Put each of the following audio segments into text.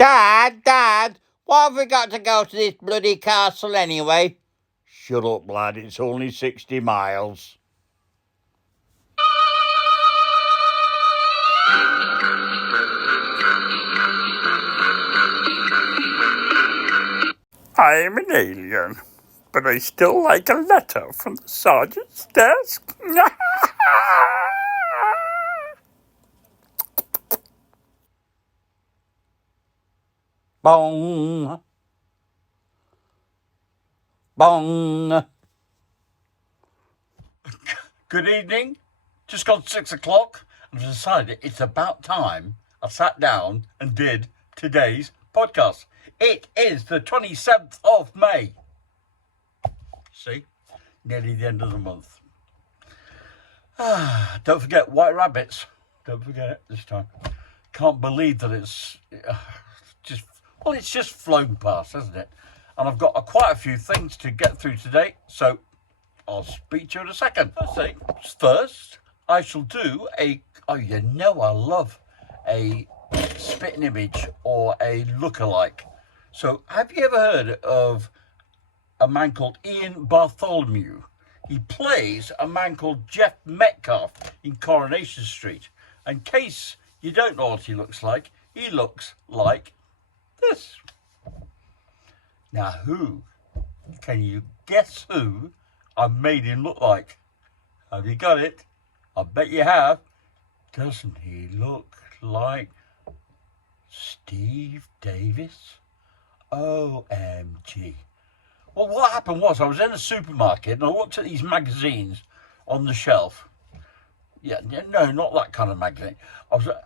Dad, why have we got to go to this bloody castle anyway? Shut up, lad, it's only 60 miles. I'm an alien, but I still like a letter from the sergeant's desk. Bong. Bong. Good evening. Just gone 6 o'clock. I've decided it's about time I sat down and did today's podcast. It is the 27th of May. See? Nearly the end of the month. Don't forget White Rabbits. Don't forget it this time. Can't believe that it's just flown past, hasn't it? And I've got quite a few things to get through today, so I'll speak to you in a second. First, I shall do I love a spitting image or a lookalike. So, have you ever heard of a man called Ian Bartholomew? He plays a man called Jeff Metcalf in Coronation Street. In case you don't know what he looks like this. Now, can you guess who I made him look like? Have you got it? I bet you have. Doesn't he look like Steve Davis? OMG. Well, what happened was I was in a supermarket and I looked at these magazines on the shelf. Yeah, no, not that kind of magazine.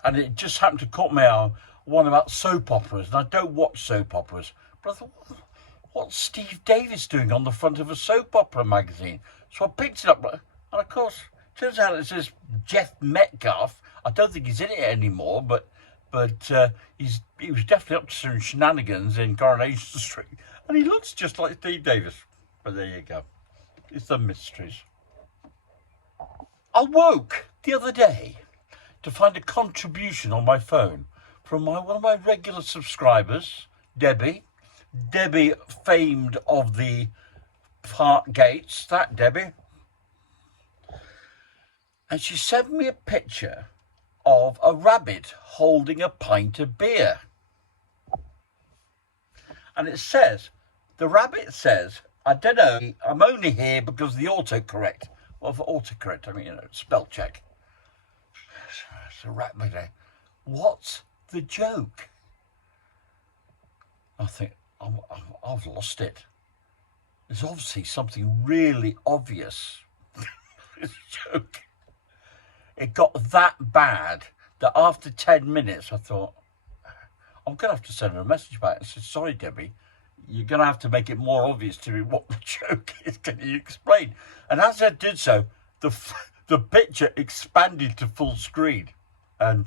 And it just happened to caught my eye, one about soap operas, and I don't watch soap operas. But I thought, what's Steve Davis doing on the front of a soap opera magazine? So I picked it up, and of course, turns out it says Jeff Metcalf. I don't think he's in it anymore, but he was definitely up to some shenanigans in Coronation Street, and he looks just like Steve Davis. But there you go. It's the mysteries. I woke the other day to find a contribution on my phone from one of my regular subscribers, Debbie, famed of the Park Gates, that Debbie. And she sent me a picture of a rabbit holding a pint of beer. And the rabbit says, I don't know, I'm only here because of the autocorrect. Well, for autocorrect, I mean, spell check. It's a rabbit. What's the joke? I think, I've lost it. There's obviously something really obvious. This joke. It got that bad that after 10 minutes I thought, I'm going to have to send her a message back and say, sorry, Debbie, you're going to have to make it more obvious to me what the joke is. Can you explain? And as I did so, the picture expanded to full screen and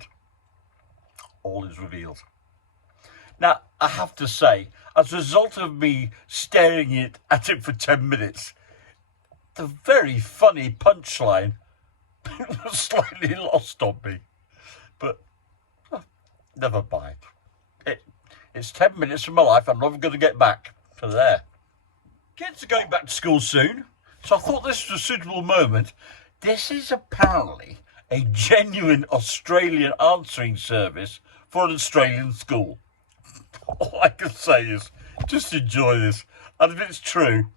all is revealed. Now, I have to say, as a result of me staring at it for 10 minutes, the very funny punchline was slightly lost on me. But never mind. It's 10 minutes from my life I'm never going to get back. So there. Kids are going back to school soon, so I thought this was a suitable moment. This is apparently a genuine Australian answering service for an Australian school. All I can say is, just enjoy this. And if it's true...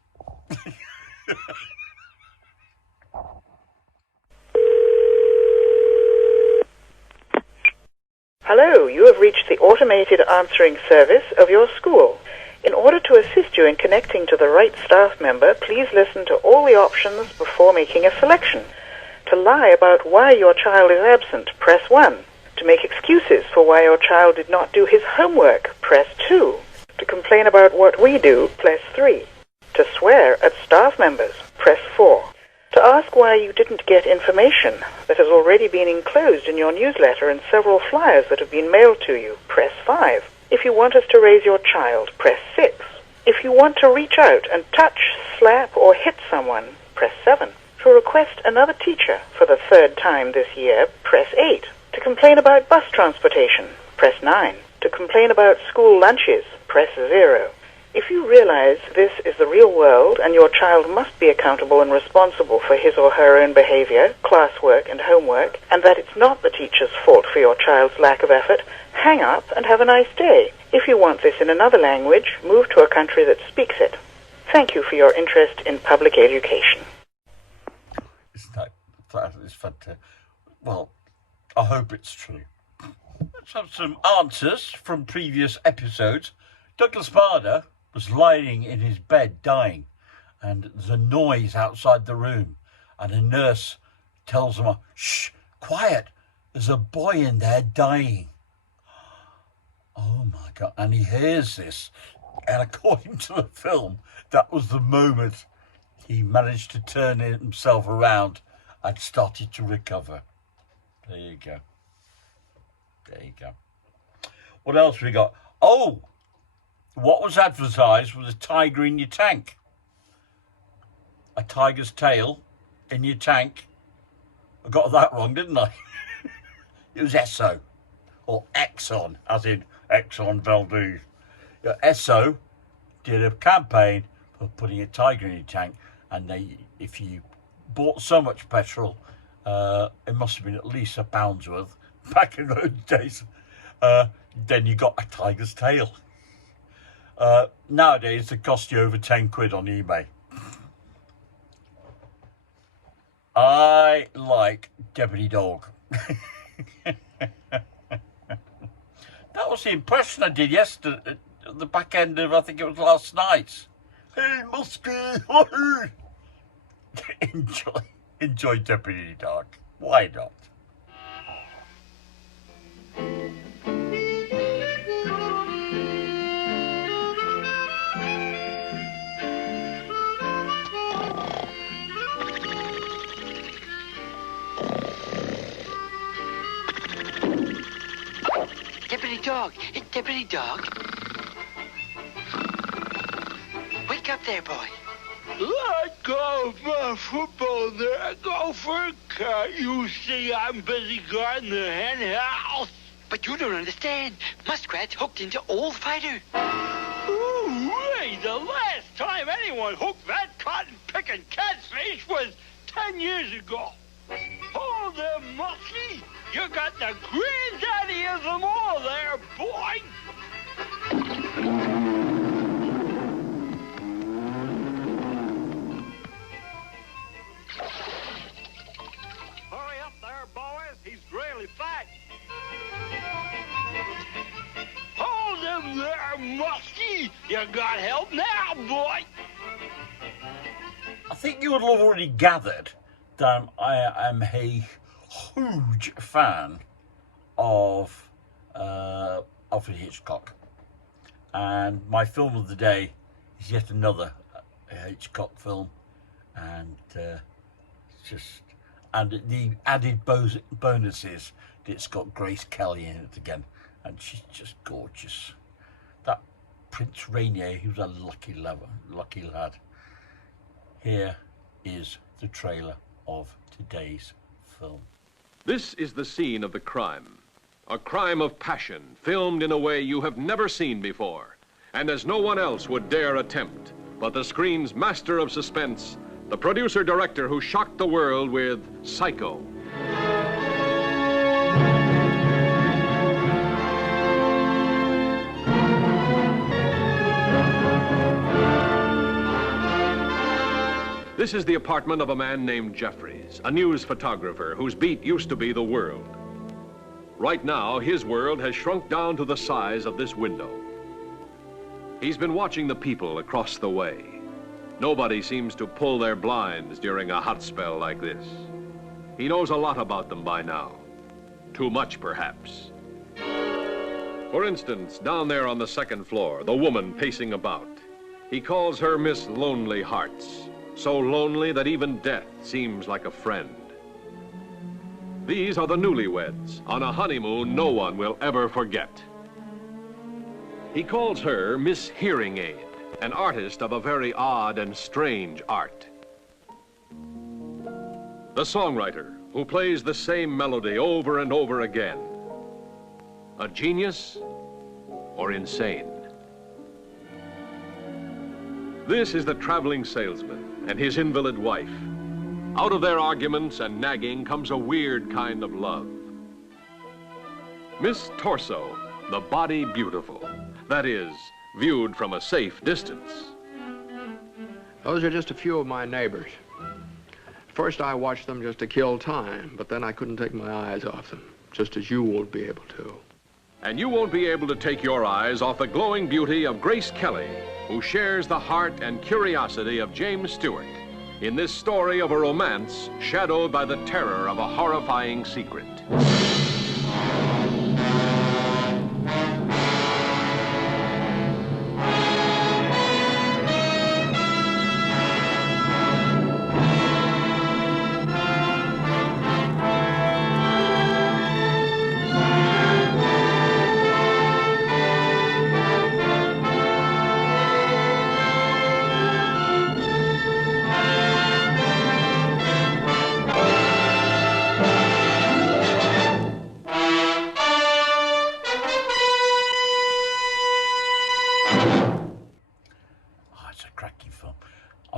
Hello, you have reached the automated answering service of your school. In order to assist you in connecting to the right staff member, please listen to all the options before making a selection. To lie about why your child is absent, press 1. To make excuses for why your child did not do his homework, press 2. To complain about what we do, press 3. To swear at staff members, press 4. To ask why you didn't get information that has already been enclosed in your newsletter and several flyers that have been mailed to you, press 5. If you want us to raise your child, press 6. If you want to reach out and touch, slap, or hit someone, press 7. To request another teacher for the 3rd time this year, press 8. To complain about bus transportation, press 9. To complain about school lunches, press 0. If you realize this is the real world and your child must be accountable and responsible for his or her own behavior, classwork and homework, and that it's not the teacher's fault for your child's lack of effort, hang up and have a nice day. If you want this in another language, move to a country that speaks it. Thank you for your interest in public education. That is fantastic. Well, I hope it's true. Let's have some answers from previous episodes. Douglas Bader was lying in his bed dying, and there's a noise outside the room, and a nurse tells him, "Shh, quiet, there's a boy in there dying." Oh my God, and he hears this, and according to the film, that was the moment he managed to turn himself around and started to recover. There you go. There you go. What else we got? Oh, what was advertised was a tiger in your tank. A tiger's tail in your tank. I got that wrong, didn't I? It was Esso, or Exxon, as in Exxon Valdez. Esso did a campaign for putting a tiger in your tank, and if you bought so much petrol, it must have been at least £1 worth back in those days, then you got a tiger's tail. Nowadays they cost you over 10 quid on eBay. I like Deputy Dawg. That was the impression I did yesterday at the back end of, I think it was last night. Hey, Muskie! Enjoy Deputy Dawg. Why not? Deputy Dawg, Deputy Dawg. Wake up there, boy. Let go of my football there. Go for a cut. You see, I'm busy guarding the hen house. But you don't understand. Muskrat's hooked into old fighter. Ooh, wait, the last time anyone hooked that cotton-picking catfish was 10 years ago. Oh, there, Muskie. You got the granddaddy of them all there, boy. Hurry up there, boys. He's really fat. Hold him there, Muskie. You got help now, boy. I think you would have already gathered that I am a huge fan of Alfred Hitchcock, and my film of the day is yet another Hitchcock film, and the added bonuses that it's got Grace Kelly in it again, and she's just gorgeous. That Prince Rainier, he was a lucky lad. Here is the trailer of today's film. This is the scene of the crime. A crime of passion, filmed in a way you have never seen before, and as no one else would dare attempt, but the screen's master of suspense, the producer-director who shocked the world with Psycho. This is the apartment of a man named Jeffries, a news photographer whose beat used to be the world. Right now, his world has shrunk down to the size of this window. He's been watching the people across the way. Nobody seems to pull their blinds during a hot spell like this. He knows a lot about them by now. Too much, perhaps. For instance, down there on the second floor, the woman pacing about. He calls her Miss Lonely Hearts. So lonely that even death seems like a friend. These are the newlyweds, on a honeymoon no one will ever forget. He calls her Miss Hearing Aid, an artist of a very odd and strange art. The songwriter who plays the same melody over and over again. A genius or insane. This is the traveling salesman and his invalid wife. Out of their arguments and nagging comes a weird kind of love. Miss Torso, the body beautiful. That is, viewed from a safe distance. Those are just a few of my neighbors. First, I watched them just to kill time, but then I couldn't take my eyes off them, just as you won't be able to. And you won't be able to take your eyes off the glowing beauty of Grace Kelly, who shares the heart and curiosity of James Stewart in this story of a romance shadowed by the terror of a horrifying secret.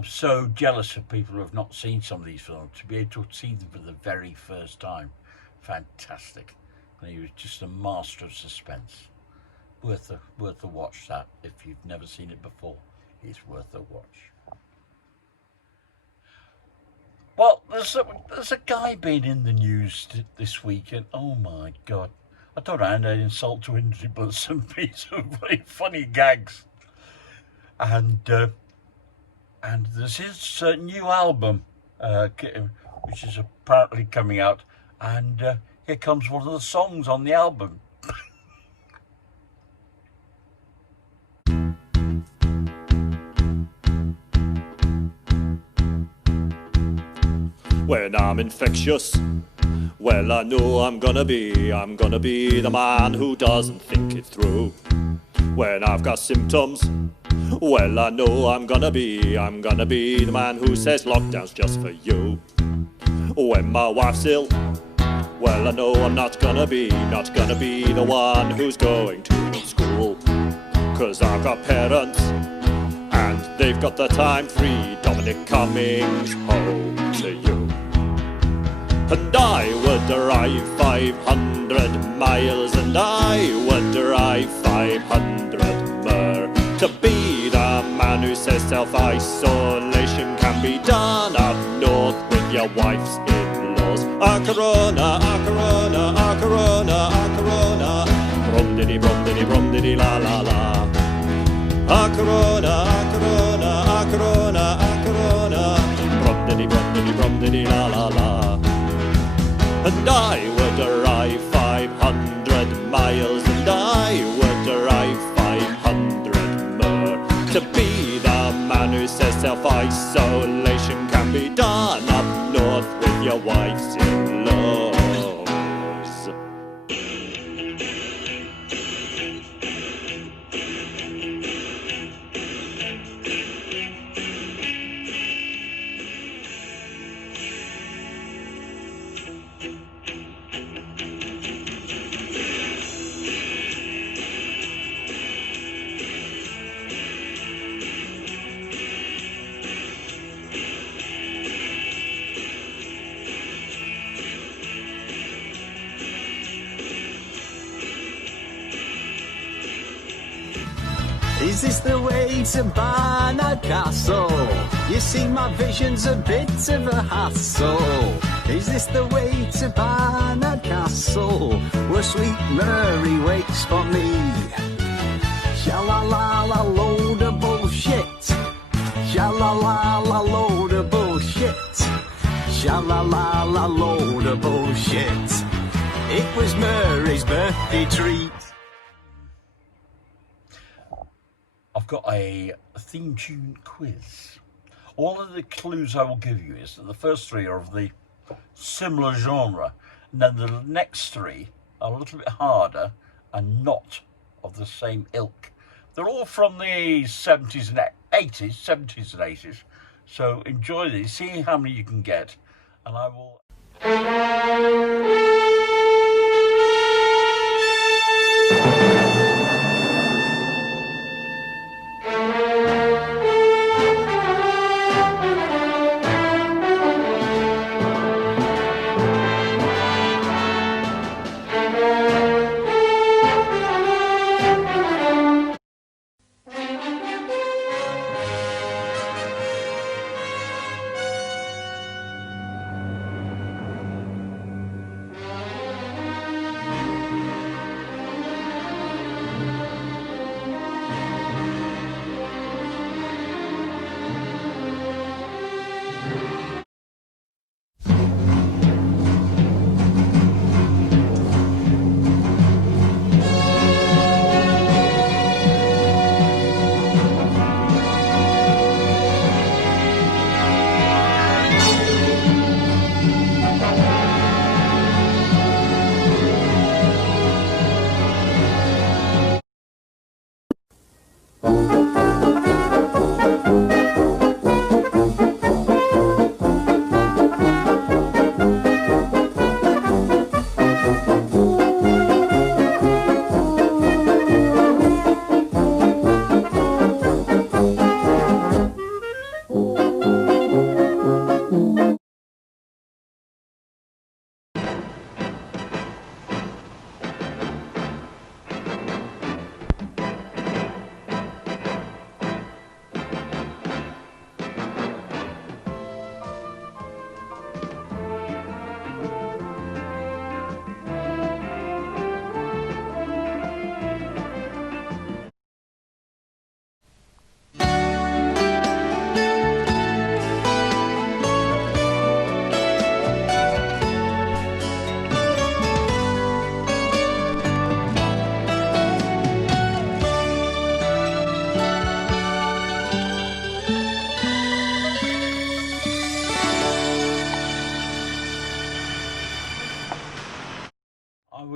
So jealous of people who have not seen some of these films to be able to see them for the very first time. Fantastic. And he was just a master of suspense. Worth a watch, that. If you've never seen it before, it's worth a watch. Well, there's a guy being in the news this week, and oh my God, I don't know how to insult to injury, but some very funny gags. And there's his new album, which is apparently coming out, and here comes one of the songs on the album. When I'm infectious, well, I know I'm gonna be the man who doesn't think it through. When I've got symptoms, well, I know I'm gonna be the man who says lockdown's just for you. When my wife's ill, well, I know I'm not gonna be the one who's going to school. 'Cause I've got parents, and they've got the time free. Dominic Cummings, home to you. And I would drive 500 miles, and I would drive 500 more to be the man who says self-isolation can be done up north with your wife's in-laws. A corona, a corona, a corona, a corona, brum-diddy, brum-diddy, brum-diddy, la-la-la. A corona, a corona, a corona, a corona, brum-diddy, brum-diddy, brum-diddy, la-la-la. And I would drive 500 miles, and I would drive 500 more to be the man who says self-isolation can be done up north with your wife's in-laws. Is this the way to Barnard Castle? You see my vision's a bit of a hassle. Is this the way to Barnard Castle, where sweet Mary waits for me? Sha-la-la-la, load of bullshit. Sha-la-la-la, load of bullshit. Sha-la-la-la, load of bullshit. It was Mary's birthday treat. I've got a theme tune quiz. All of the clues I will give you is that the first three are of the similar genre, and then the next three are a little bit harder and not of the same ilk. They're all from the 70s and 80s. So enjoy these, see how many you can get, and I will...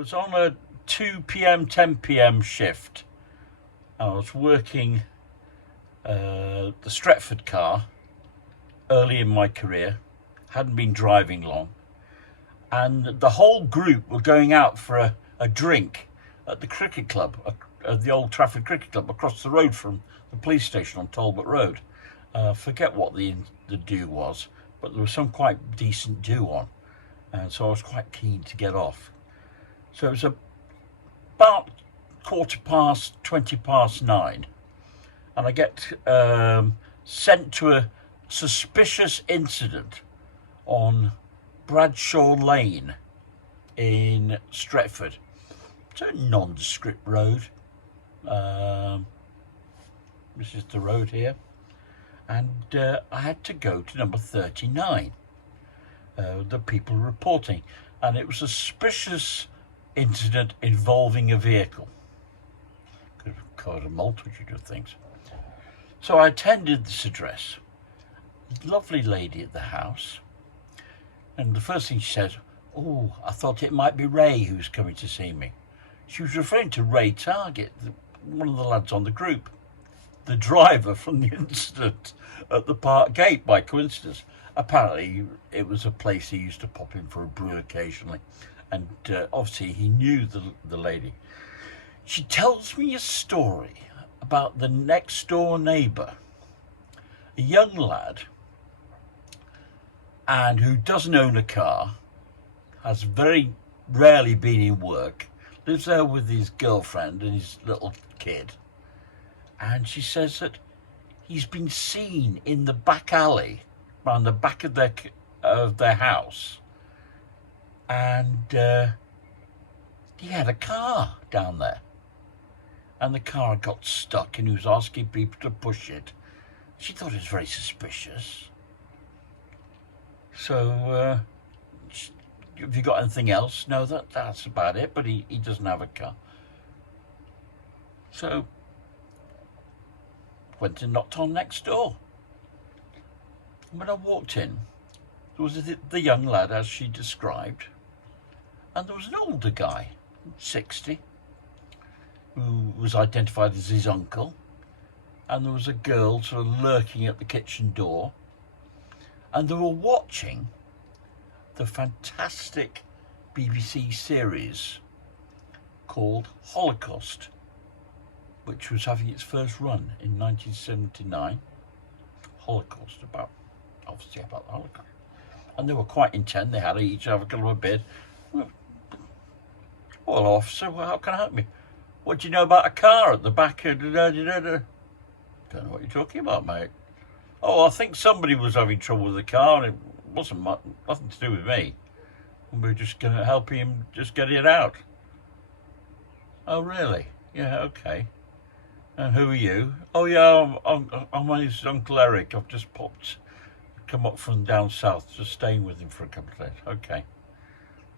was on a 2 p.m, 10 p.m. shift. I was working the Stretford car early in my career, hadn't been driving long, and the whole group were going out for a drink at the cricket club, at the old Trafford Cricket Club across the road from the police station on Talbot Road. Forget what the do was, but there was some quite decent do on, and so I was quite keen to get off. So it was about 9:15, and I get sent to a suspicious incident on Bradshaw Lane in Stretford. It's a nondescript road. This is the road here, and I had to go to number 39. The people reporting, and it was a suspicious incident involving a vehicle. Could have caused a multitude of things. So I attended this address. Lovely lady at the house, and the first thing she says, "Oh, I thought it might be Ray who's coming to see me." She was referring to Ray Target, one of the lads on the group, the driver from the incident at the park gate by coincidence. Apparently it was a place he used to pop in for a brew occasionally, and obviously he knew the lady. She tells me a story about the next door neighbour, a young lad, and who doesn't own a car, has very rarely been in work, lives there with his girlfriend and his little kid, and she says that he's been seen in the back alley around the back of their house, and he had a car down there, and the car got stuck and he was asking people to push it. She thought it was very suspicious. So have you got anything else? No, that's about it, but he doesn't have a car. So went and knocked on next door. And when I walked in, there was the young lad as she described, and there was an older guy, 60, who was identified as his uncle, and there was a girl sort of lurking at the kitchen door, and they were watching the fantastic BBC series called Holocaust, which was having its first run in 1979. Holocaust, obviously about the Holocaust. And they were quite intent. They had each have a couple of bit. Well, officer, how can I help you? What do you know about a car at the back of Don't know what you're talking about, mate. Oh, I think somebody was having trouble with the car, and it wasn't nothing to do with me. And we were just going to help him just get it out. Oh, really? Yeah, okay. And who are you? Oh, yeah, I'm his Uncle Eric. I've just come up from down south, just staying with him for a couple of days. Okay.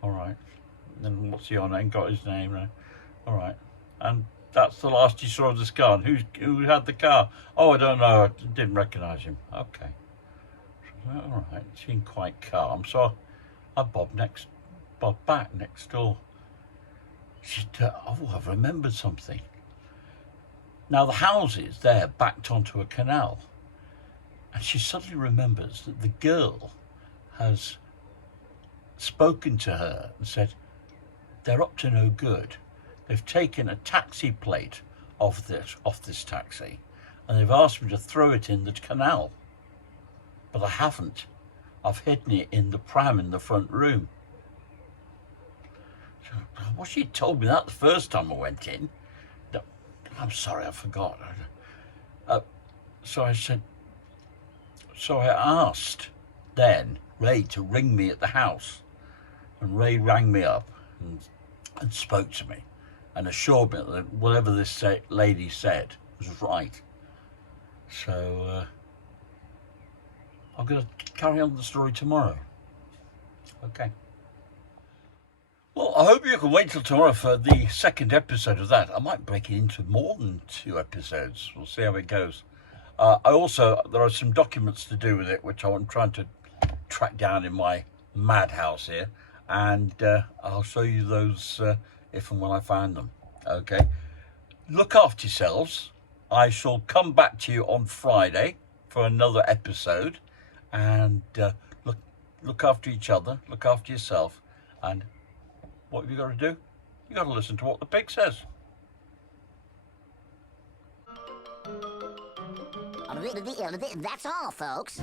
All right. Then what's your name? Got his name now. All right. And that's the last you saw of this car. And who had the car? Oh, I don't know. I didn't recognise him. Okay. All right. Seemed quite calm. So I bobbed back next door. She said, "Oh, I've remembered something." Now the houses there backed onto a canal, and she suddenly remembers that the girl has spoken to her and said they're up to no good. They've taken a taxi plate off this taxi, and they've asked me to throw it in the canal. But I haven't. I've hidden it in the pram in the front room. Well, she told me that the first time I went in. I'm sorry, I forgot. So I asked then Ray to ring me at the house, and Ray rang me up and spoke to me and assured me that whatever this lady said was right. So I'm going to carry on the story tomorrow. Okay. Well, I hope you can wait till tomorrow for the second episode of that. I might break it into more than 2 episodes. We'll see how it goes. There are some documents to do with it, which I'm trying to track down in my madhouse here. And I'll show you those if and when I find them. Okay. Look after yourselves. I shall come back to you on Friday for another episode, and look after each other, look after yourself, and what have you got to do? You got to listen to what the pig says. That's all, folks.